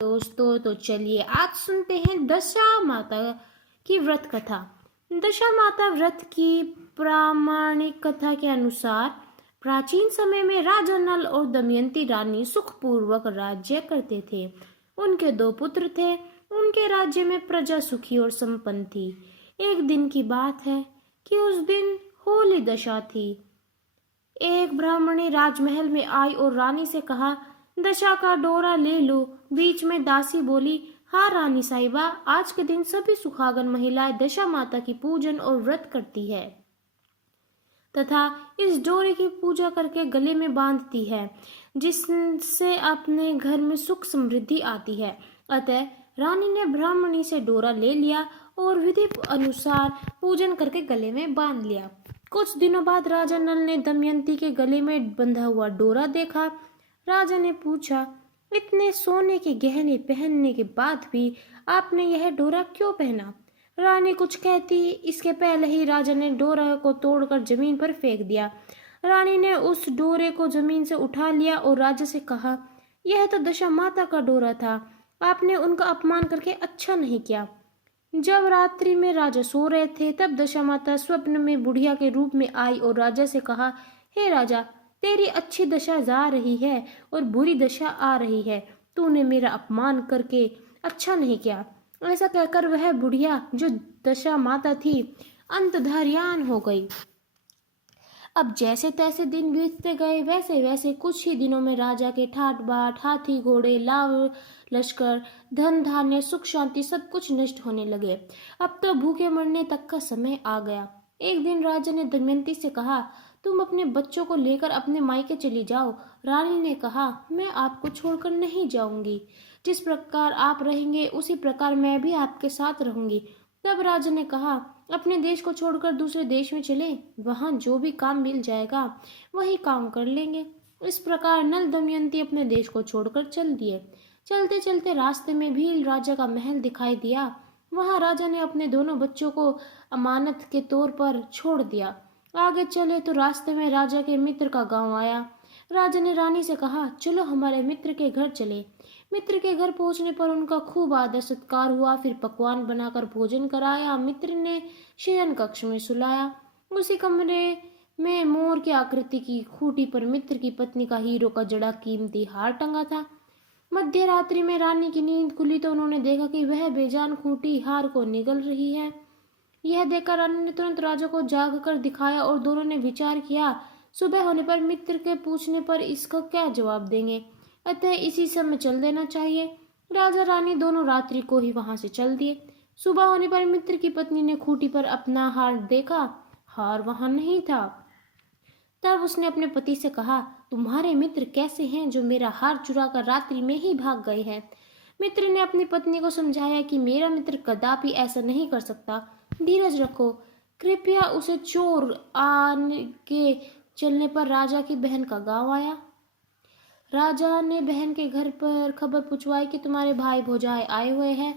दोस्तों, तो चलिए आज सुनते हैं दशा माता की व्रत कथा। दशा माता व्रत की प्रामाणिक कथा के अनुसार प्राचीन समय में राजा नल और दमयंती रानी सुखपूर्वक राज्य करते थे। उनके 2 पुत्र थे। उनके राज्य में प्रजा सुखी और संपन्न थी। एक दिन की बात है कि उस दिन होली दशा थी। एक ब्राह्मणी राजमहल में आई और रानी से कहा, दशा का डोरा ले लो। बीच में दासी बोली, हाँ रानी साहिबा, आज के दिन सभी सुहागन महिलाएं दशा माता की पूजन और व्रत करती है तथा इस डोरे की पूजा करके गले में बांधती है, जिससे अपने घर में सुख समृद्धि आती है। अतः रानी ने ब्राह्मणी से डोरा ले लिया और विधि अनुसार पूजन करके गले में बांध लिया। कुछ दिनों बाद राजा नल ने दमयंती के गले में बंधा हुआ डोरा देखा। राजा ने पूछा, इतने सोने के गहने पहनने के बाद भी आपने यह डोरा क्यों पहना? रानी कुछ कहती इसके पहले ही राजा ने डोरा को तोड़कर जमीन पर फेंक दिया। रानी ने उस डोरे को जमीन से उठा लिया और राजा से कहा, यह तो दशा माता का डोरा था। आपने उनका अपमान करके अच्छा नहीं किया। जब रात्रि में राजा सो रहे थे, तब दशा माता स्वप्न में बुढ़िया के रूप में आई और राजा से कहा, हे राजा, तेरी अच्छी दशा जा रही है और बुरी दशा आ रही है। तूने मेरा अपमान करके अच्छा नहीं किया। ऐसा कहकर वह बुढ़िया, जो दशा माता थी, अंतर्ध्यान हो गई। अब जैसे तैसे दिन बीतते गए, वैसे वैसे कुछ ही दिनों में राजा के ठाट बाट, हाथी घोड़े, लाव लश्कर, धन धान्य, सुख शांति सब कुछ नष्ट होने लगे। अब तो भूखे मरने तक का समय आ गया। एक दिन राजा ने दमयंती से कहा, तुम अपने बच्चों को लेकर अपने मायके चली जाओ। रानी ने कहा, मैं आपको छोड़कर नहीं जाऊंगी। जिस प्रकार आप रहेंगे उसी प्रकार मैं भी आपके साथ रहूंगी। तब राजा ने कहा, अपने देश को छोड़कर दूसरे देश में चले, वहां जो भी काम मिल जाएगा वही काम कर लेंगे। इस प्रकार नल दमयंती अपने देश को छोड़कर चल दिए। चलते चलते रास्ते में भील राजा का महल दिखाई दिया। वहां राजा ने अपने दोनों बच्चों को अमानत के तौर पर छोड़ दिया। आगे चले तो रास्ते में राजा के मित्र का गांव आया। राजा ने रानी से कहा, चलो हमारे मित्र के घर चले। मित्र के घर पहुंचने पर उनका खूब आदर सत्कार हुआ। फिर पकवान बनाकर भोजन कराया। मित्र ने शयन कक्ष में सुलाया। उसी कमरे में मोर की आकृति की खूंटी पर मित्र की पत्नी का हीरो का जड़ा कीमती हार टंगा था। मध्य रात्रि में रानी की नींद खुली तो उन्होंने देखा कि वह बेजान खूंटी हार को निगल रही है। यह देखकर रानी ने तुरंत राजा को जाग कर दिखाया और दोनों ने विचार किया, सुबह होने पर मित्र के पूछने पर इसका क्या जवाब देंगे, अतः इसी समय चल देना चाहिए। राजा रानी दोनों रात्रि को ही वहां से चल दिए। सुबह होने पर मित्र की पत्नी ने खूंटी पर अपना हार देखा, हार वहां नहीं था। तब उसने अपने पति से कहा, तुम्हारे मित्र कैसे हैं जो मेरा हार चुरा कर रात्रि में ही भाग गए हैं? मित्र ने अपनी पत्नी को समझाया कि मेरा मित्र कदापि ऐसा नहीं कर सकता, धीरज रखो। कृपया उसे चोर आने के चलने पर राजा की बहन का गांव आया। राजा ने बहन के घर पर खबर पूछवाई कि तुम्हारे भाई भौजाई आए हुए हैं।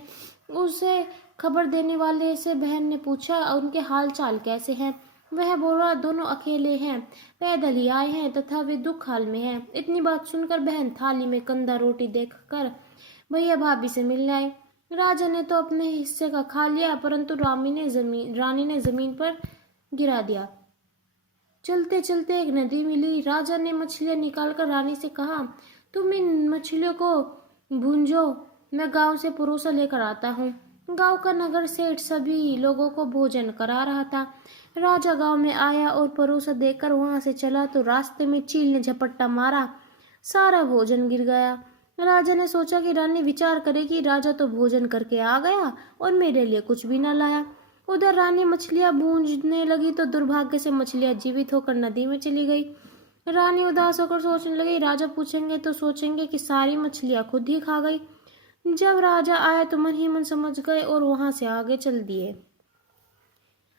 उसे खबर देने वाले से बहन ने पूछा, उनके हाल चाल कैसे हैं? वह बोला, दोनों अकेले हैं, पैदल ही आए हैं तथा वे दुख हाल में हैं। इतनी बात सुनकर बहन थाली में कंदा रोटी देखकर भैया भाभी से मिलने आई। राजा ने तो अपने हिस्से का खा लिया, परंतु रानी ने जमीन पर गिरा दिया। चलते चलते एक नदी मिली। राजा ने मछलियां निकालकर रानी से कहा, तुम इन मछलियों को भूंजो, मैं गांव से परोसा लेकर आता हूँ। गांव का नगर सेठ सभी लोगों को भोजन करा रहा था। राजा गांव में आया और परोसा देकर वहां से चला तो रास्ते में चील ने झपट्टा मारा, सारा भोजन गिर गया। राजा ने सोचा कि रानी विचार करेगी, राजा तो भोजन करके आ गया और मेरे लिए कुछ भी न लाया। उधर रानी मछलियां भूंजने लगी तो दुर्भाग्य से मछलियां जीवित होकर नदी में चली गई। रानी उदास होकर सोचने लगी, राजा पूछेंगे तो सोचेंगे कि सारी मछलियां खुद ही खा गई। जब राजा आया तो मन ही मन समझ गए और वहां से आगे चल दिए।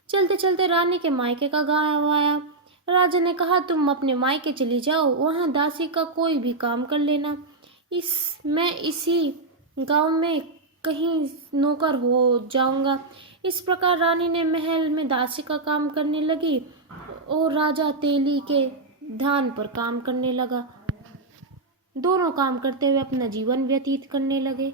चलते चलते रानी के मायके का गांव आया। राजा ने कहा, तुम अपने मायके चली जाओ, वहां दासी का कोई भी काम कर लेना। मैं इसी गांव में कहीं नौकर हो जाऊंगा। इस प्रकार रानी ने महल में दासी का काम करने लगी और राजा तेली के धान पर काम करने लगा। दोनों काम करते हुए अपना जीवन व्यतीत करने लगे।